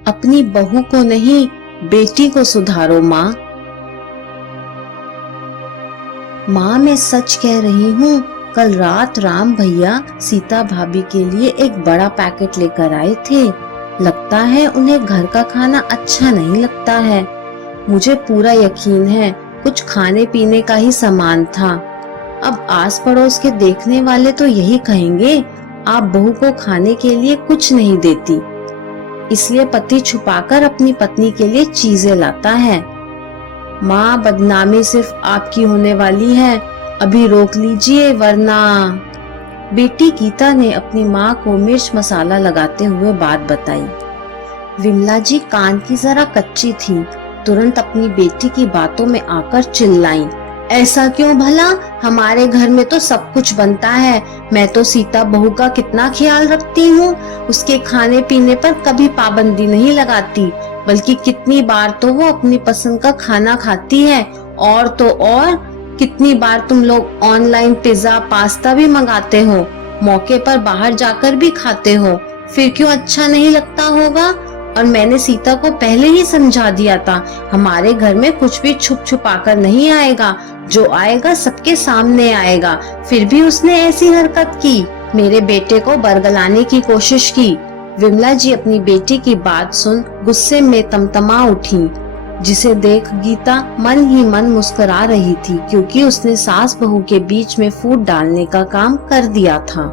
अपनी बहू को नहीं, बेटी को सुधारो माँ। माँ मैं सच कह रही हूँ, कल रात राम भैया सीता भाभी के लिए एक बड़ा पैकेट लेकर आए थे। लगता है उन्हें घर का खाना अच्छा नहीं लगता है। मुझे पूरा यकीन है कुछ खाने पीने का ही सामान था। अब आस पड़ोस के देखने वाले तो यही कहेंगे, आप बहू को खाने के लिए कुछ नहीं देती, इसलिए पति छुपाकर अपनी पत्नी के लिए चीजें लाता है। माँ बदनामी सिर्फ आपकी होने वाली है, अभी रोक लीजिए वरना। बेटी गीता ने अपनी माँ को मिर्च मसाला लगाते हुए बात बताई। विमला जी कान की जरा कच्ची थी, तुरंत अपनी बेटी की बातों में आकर चिल्लाईं। ऐसा क्यों भला, हमारे घर में तो सब कुछ बनता है। मैं तो सीता बहू का कितना ख्याल रखती हूँ, उसके खाने पीने पर कभी पाबंदी नहीं लगाती, बल्कि कितनी बार तो वो अपनी पसंद का खाना खाती है। और तो और कितनी बार तुम लोग ऑनलाइन पिज्जा पास्ता भी मंगाते हो, मौके पर बाहर जाकर भी खाते हो, फिर क्यों अच्छा नहीं लगता होगा। और मैंने सीता को पहले ही समझा दिया था, हमारे घर में कुछ भी छुप छुपा कर नहीं आएगा, जो आएगा सबके सामने आएगा। फिर भी उसने ऐसी हरकत की, मेरे बेटे को बरगलाने की कोशिश की। विमला जी अपनी बेटी की बात सुन गुस्से में तमतमा उठी, जिसे देख गीता मन ही मन मुस्कुरा रही थी, क्योंकि उसने सास बहू के बीच में फूट डालने का काम कर दिया था।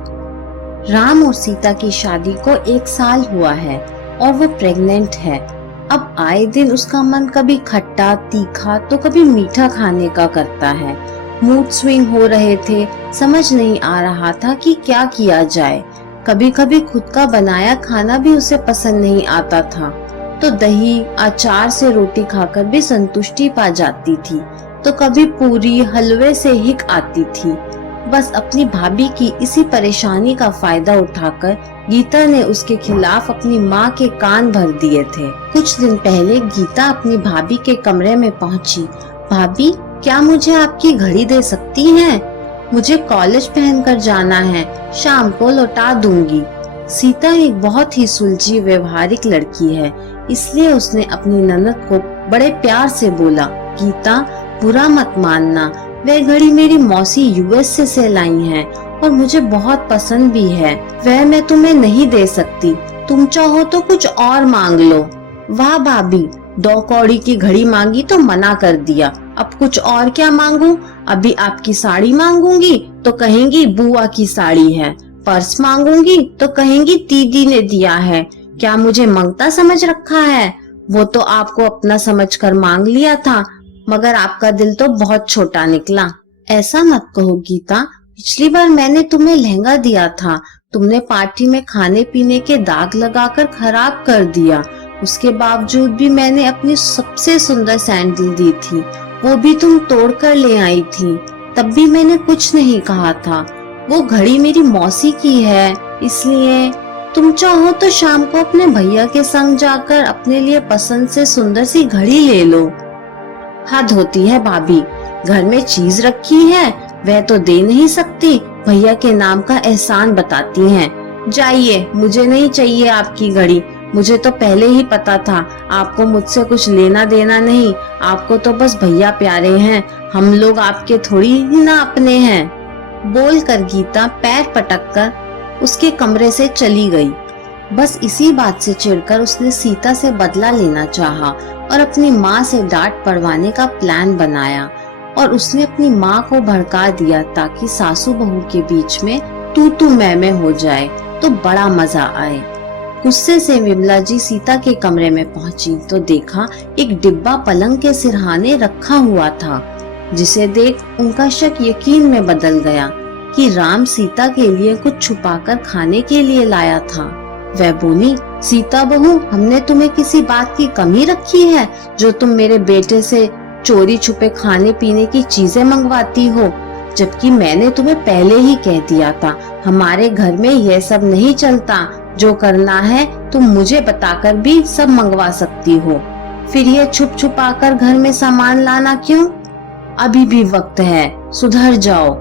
राम और सीता की शादी को 1 साल हुआ है और वो प्रेग्नेंट है। अब आए दिन उसका मन कभी खट्टा तीखा तो कभी मीठा खाने का करता है। मूड स्विंग हो रहे थे, समझ नहीं आ रहा था कि क्या किया जाए। कभी कभी खुद का बनाया खाना भी उसे पसंद नहीं आता था, तो दही अचार से रोटी खाकर भी संतुष्टि पा जाती थी, तो कभी पूरी हलवे से हिक आती थी। बस अपनी भाभी की इसी परेशानी का फायदा उठाकर गीता ने उसके खिलाफ अपनी माँ के कान भर दिए थे। कुछ दिन पहले गीता अपनी भाभी के कमरे में पहुंची। भाभी, क्या मुझे आपकी घड़ी दे सकती हैं? मुझे कॉलेज पहनकर जाना है, शाम को लौटा दूंगी। सीता एक बहुत ही सुलझी व्यवहारिक लड़की है, इसलिए उसने अपनी ननद को बड़े प्यार से बोला, गीता बुरा मत मानना, वह घड़ी मेरी मौसी यूएस से लाई है और मुझे बहुत पसंद भी है। वह मैं तुम्हें नहीं दे सकती, तुम चाहो तो कुछ और मांग लो। वाह भाभी, 2 कौड़ी की घड़ी मांगी तो मना कर दिया, अब कुछ और क्या मांगू? अभी आपकी साड़ी मांगूंगी तो कहेंगी बुआ की साड़ी है, पर्स मांगूंगी तो कहेंगी दीदी ने दिया है। क्या मुझे मंगता समझ रखा है? वो तो आपको अपना समझकर मांग लिया था, मगर आपका दिल तो बहुत छोटा निकला। ऐसा मत कहो गीता, पिछली बार मैंने तुम्हें लहंगा दिया था, तुमने पार्टी में खाने पीने के दाग लगाकर खराब कर दिया। उसके बावजूद भी मैंने अपनी सबसे सुंदर सैंडल दी थी, वो भी तुम तोड़ कर ले आई थी, तब भी मैंने कुछ नहीं कहा था। वो घड़ी मेरी मौसी की है, इसलिए तुम चाहो तो शाम को अपने भैया के संग जाकर अपने लिए पसंद से सुंदर सी घड़ी ले लो। हद होती है भाभी, घर में चीज रखी है वह तो दे नहीं सकती, भैया के नाम का एहसान बताती हैं। जाइए, मुझे नहीं चाहिए आपकी घड़ी, मुझे तो पहले ही पता था आपको मुझसे कुछ लेना देना नहीं, आपको तो बस भैया प्यारे हैं, हम लोग आपके थोड़ी ही ना अपने हैं। बोलकर गीता पैर पटककर उसके कमरे से चली गई। बस इसी बात से चिढ़कर उसने सीता से बदला लेना चाहा और अपनी माँ से डांट पड़वाने का प्लान बनाया, और उसने अपनी माँ को भड़का दिया ताकि सासू बहू के बीच में तू मैं हो जाए तो बड़ा मजा आए। गुस्से से विमला जी सीता के कमरे में पहुंची तो देखा एक डिब्बा पलंग के सिरहाने रखा हुआ था, जिसे देख उनका शक यकीन में बदल गया कि राम सीता के लिए कुछ छुपाकर खाने के लिए लाया था। वह बोली, सीता बहू, हमने तुम्हें किसी बात की कमी रखी है जो तुम मेरे बेटे से चोरी छुपे खाने पीने की चीजें मंगवाती हो, जबकि मैंने तुम्हें पहले ही कह दिया था हमारे घर में यह सब नहीं चलता, जो करना है तुम मुझे बताकर भी सब मंगवा सकती हो, फिर ये छुप छुपा कर घर में सामान लाना क्यों? अभी भी वक्त है, सुधर जाओ।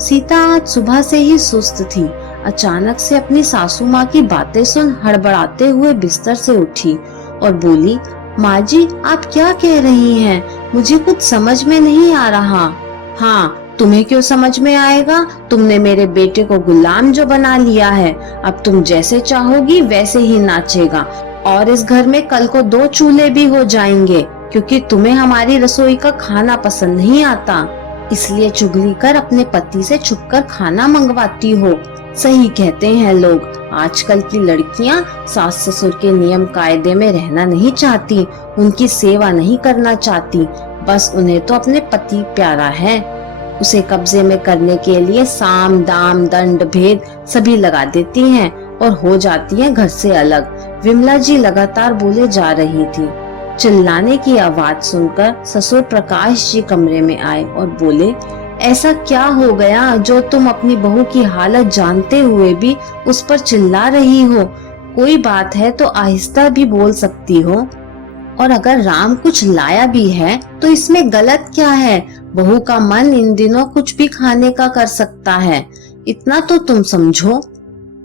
सीता आज सुबह से ही सुस्त थी, अचानक से अपनी सासू माँ की बातें सुन हड़बड़ाते हुए बिस्तर से उठी और बोली, माँ जी आप क्या कह रही हैं? मुझे कुछ समझ में नहीं आ रहा। हाँ, तुम्हें क्यों समझ में आएगा? तुमने मेरे बेटे को गुलाम जो बना लिया है। अब तुम जैसे चाहोगी वैसे ही नाचेगा और इस घर में कल को 2 चूल्हे भी हो जाएंगे, क्योंकि तुम्हें हमारी रसोई का खाना पसंद नहीं आता, इसलिए चुगली कर अपने पति से छुपकर खाना मंगवाती हो। सही कहते हैं लोग, आजकल की लड़कियां सास ससुर के नियम कायदे में रहना नहीं चाहती, उनकी सेवा नहीं करना चाहती, बस उन्हें तो अपने पति प्यारा है। उसे कब्जे में करने के लिए साम दाम दंड भेद सभी लगा देती हैं और हो जाती हैं घर से अलग। विमला जी लगातार बोले जा रही थी। चिल्लाने की आवाज सुनकर ससुर प्रकाश जी कमरे में आए और बोले, ऐसा क्या हो गया जो तुम अपनी बहू की हालत जानते हुए भी उस पर चिल्ला रही हो? कोई बात है तो आहिस्ता भी बोल सकती हो। और अगर राम कुछ लाया भी है तो इसमें गलत क्या है? बहू का मन इन दिनों कुछ भी खाने का कर सकता है, इतना तो तुम समझो।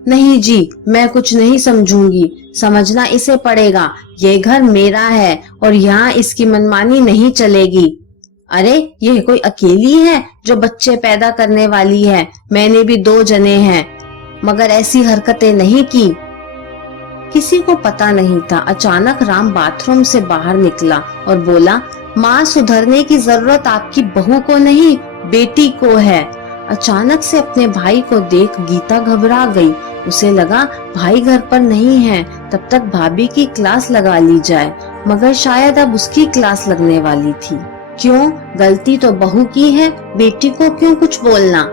नहीं जी, मैं कुछ नहीं समझूंगी, समझना इसे पड़ेगा। ये घर मेरा है और यहाँ इसकी मनमानी नहीं चलेगी। अरे ये कोई अकेली है जो बच्चे पैदा करने वाली है? मैंने भी 2 जने हैं, मगर ऐसी हरकतें नहीं की। किसी को पता नहीं था। अचानक राम बाथरूम से बाहर निकला और बोला, माँ सुधरने की जरूरत आपकी बहू को नहीं, बेटी को है। अचानक से अपने भाई को देख गीता घबरा गई। उसे लगा भाई घर पर नहीं है, तब तक भाभी की क्लास लगा ली जाए, मगर शायद अब उसकी क्लास लगने वाली थी। क्यों? गलती तो बहू की है, बेटी को क्यों कुछ बोलना?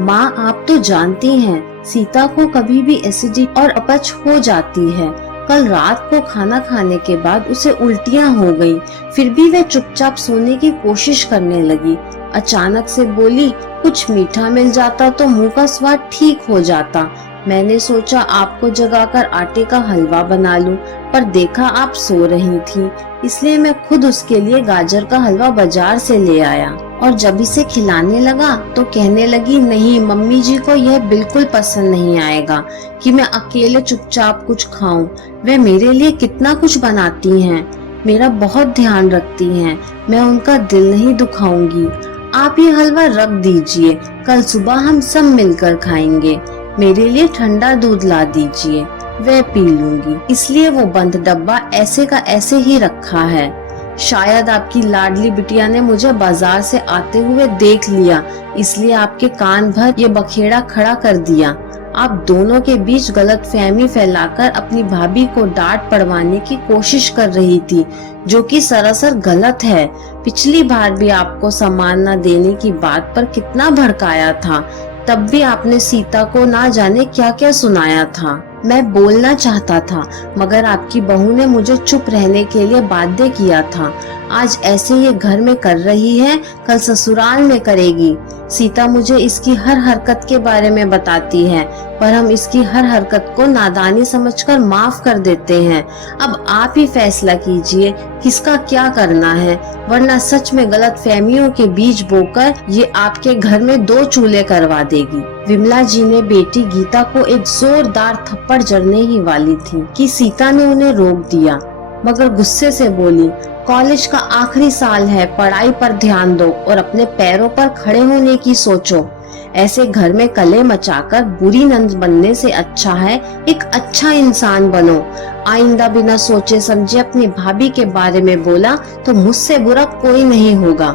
माँ आप तो जानती हैं, सीता को कभी भी एसिडिटी और अपच हो जाती है। कल रात को खाना खाने के बाद उसे उल्टियाँ हो गई, फिर भी वह चुपचाप सोने की कोशिश करने लगी। अचानक से बोली, कुछ मीठा मिल जाता तो मुंह का स्वाद ठीक हो जाता। मैंने सोचा आपको जगाकर आटे का हलवा बना लूं, पर देखा आप सो रही थी, इसलिए मैं खुद उसके लिए गाजर का हलवा बाजार से ले आया। और जब इसे खिलाने लगा तो कहने लगी, नहीं मम्मी जी को यह बिल्कुल पसंद नहीं आएगा कि मैं अकेले चुपचाप कुछ खाऊं। वे मेरे लिए कितना कुछ बनाती हैं, मेरा बहुत ध्यान रखती हैं, मैं उनका दिल नहीं दुखाऊंगी। आप ये हलवा रख दीजिए, कल सुबह हम सब मिलकर खाएंगे। मेरे लिए ठंडा दूध ला दीजिए, वह पी लूंगी। इसलिए वो बंद डब्बा ऐसे का ऐसे ही रखा है। शायद आपकी लाडली बिटिया ने मुझे बाजार से आते हुए देख लिया, इसलिए आपके कान भर ये बखेड़ा खड़ा कर दिया। आप दोनों के बीच गलतफहमी फैलाकर अपनी भाभी को डांट पड़वाने की कोशिश कर रही थी, जो कि सरासर गलत है। पिछली बार भी आपको सम्मान न देने की बात पर कितना भड़काया था, तब भी आपने सीता को ना जाने क्या क्या सुनाया था। मैं बोलना चाहता था, मगर आपकी बहू ने मुझे चुप रहने के लिए बाध्य किया था। आज ऐसे ये घर में कर रही है, कल ससुराल में करेगी। सीता मुझे इसकी हर हरकत के बारे में बताती है, पर हम इसकी हर हरकत को नादानी समझकर माफ कर देते हैं। अब आप ही फैसला कीजिए किसका क्या करना है, वरना सच में गलत फहमियों के बीज बोकर ये आपके घर में 2 चूल्हे करवा देगी। विमला जी ने बेटी गीता को एक जोरदार थप्पड़ जड़ने ही वाली थी कि सीता ने उन्हें रोक दिया, मगर गुस्से से बोली, कॉलेज का आखिरी साल है, पढ़ाई पर ध्यान दो और अपने पैरों पर खड़े होने की सोचो। ऐसे घर में कले मचाकर बुरी नंद बनने से अच्छा है एक अच्छा इंसान बनो। आइंदा बिना सोचे समझे अपनी भाभी के बारे में बोला तो मुझसे बुरा कोई नहीं होगा।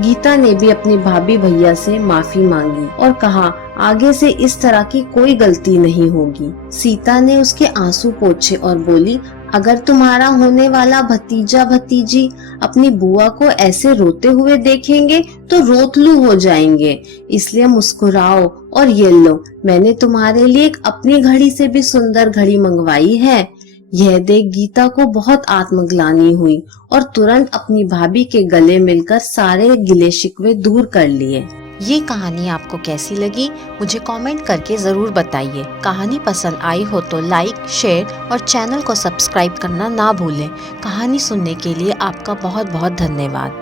गीता ने भी अपनी भाभी भैया से माफी मांगी और कहा, आगे से इस तरह की कोई गलती नहीं होगी। सीता ने उसके आंसू पोंछे और बोली, अगर तुम्हारा होने वाला भतीजा भतीजी अपनी बुआ को ऐसे रोते हुए देखेंगे तो रोतलू हो जाएंगे, इसलिए मुस्कुराओ और ये लो, मैंने तुम्हारे लिए एक अपनी घड़ी से भी सुंदर घड़ी मंगवाई है। यह देख गीता को बहुत आत्मग्लानि हुई और तुरंत अपनी भाभी के गले मिलकर सारे गिले शिकवे दूर कर लिए। ये कहानी आपको कैसी लगी मुझे कमेंट करके ज़रूर बताइए। कहानी पसंद आई हो तो लाइक, शेयर और चैनल को सब्सक्राइब करना ना भूलें। कहानी सुनने के लिए आपका बहुत बहुत धन्यवाद।